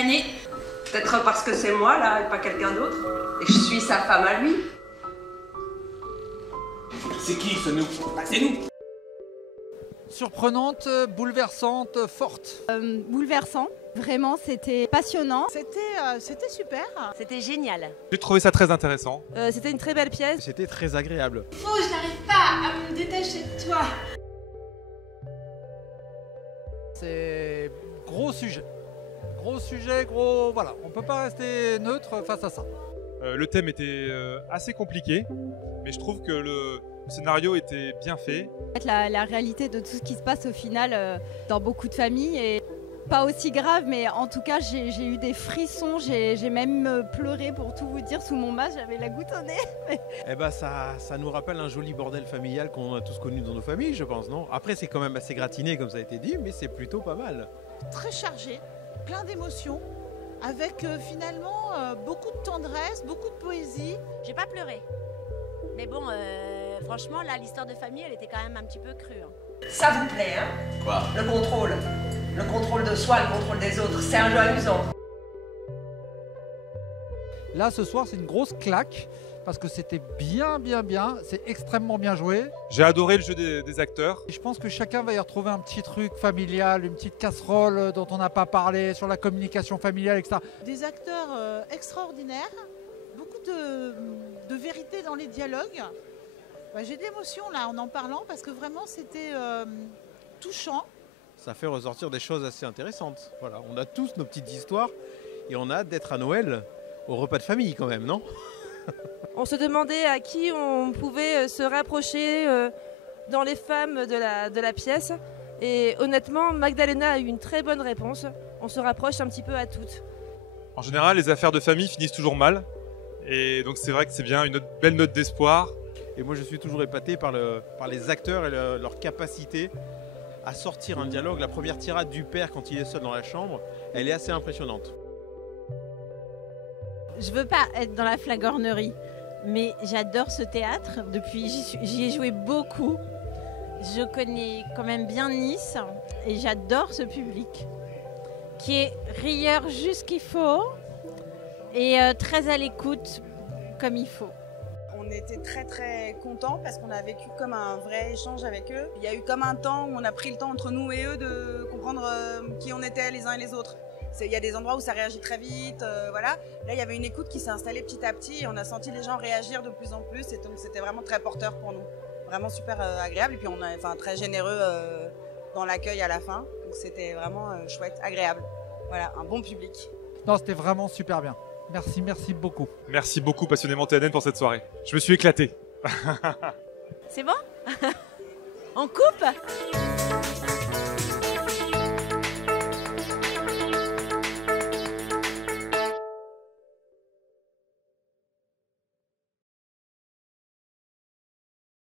année. Peut-être parce que c'est moi là et pas quelqu'un d'autre. Et je suis sa femme à lui. C'est qui ce nous? Bah, c'est nous. Surprenante, bouleversante, forte. Bouleversant, vraiment c'était passionnant. C'était super. C'était génial. J'ai trouvé ça très intéressant. C'était une très belle pièce. C'était très agréable. Oh, je n'arrive pas à me détacher de toi. C'est gros sujet. Gros sujet, gros... Voilà, on peut pas rester neutre face à ça. Le thème était assez compliqué, mais je trouve que le scénario était bien fait. La réalité de tout ce qui se passe au final dans beaucoup de familles est pas aussi grave, mais en tout cas j'ai eu des frissons, j'ai même pleuré pour tout vous dire sous mon masque, j'avais la goutte au nez. Eh ben ça nous rappelle un joli bordel familial qu'on a tous connu dans nos familles, je pense, non? Après c'est quand même assez gratiné comme ça a été dit, mais c'est plutôt pas mal. Très chargé, plein d'émotions, avec finalement beaucoup de tendresse, beaucoup de poésie. J'ai pas pleuré. Mais bon, franchement, là, l'histoire de famille, elle était quand même un petit peu crue. Hein. Ça vous plaît, hein? Quoi? Le contrôle. Le contrôle de soi, le contrôle des autres. C'est un jeu amusant. Là, ce soir, c'est une grosse claque, parce que c'était bien, c'est extrêmement bien joué. J'ai adoré le jeu des acteurs. Et je pense que chacun va y retrouver un petit truc familial, une petite casserole dont on n'a pas parlé, sur la communication familiale, etc. Des acteurs extraordinaires, beaucoup de vérité dans les dialogues. J'ai de l'émotion là en parlant parce que vraiment c'était touchant. Ça fait ressortir des choses assez intéressantes. Voilà, on a tous nos petites histoires et on a hâte d'être à Noël au repas de famille quand même, non? On se demandait à qui on pouvait se rapprocher dans les femmes de la pièce. Et honnêtement, Magdalena a eu une très bonne réponse. On se rapproche un petit peu à toutes. En général, les affaires de famille finissent toujours mal. Et donc c'est vrai que c'est bien une belle note d'espoir. Et moi je suis toujours épaté par les acteurs et leur capacité à sortir un dialogue. La première tirade du père quand il est seul dans la chambre, elle est assez impressionnante. Je veux pas être dans la flagornerie, mais j'adore ce théâtre. Depuis, j'y ai joué beaucoup. Je connais quand même bien Nice et j'adore ce public qui est rieur juste qu'il faut et très à l'écoute comme il faut. On était très contents parce qu'on a vécu comme un vrai échange avec eux. Il y a eu comme un temps où on a pris le temps entre nous et eux de comprendre qui on était les uns et les autres. Il y a des endroits où ça réagit très vite, voilà. Là, il y avait une écoute qui s'est installée petit à petit et on a senti les gens réagir de plus en plus et donc c'était vraiment très porteur pour nous. Vraiment super agréable et puis on est très généreux dans l'accueil à la fin. Donc c'était vraiment chouette, agréable. Voilà, un bon public. Non, c'était vraiment super bien. Merci beaucoup. Merci beaucoup passionnément TNN pour cette soirée. Je me suis éclaté. C'est bon? On coupe?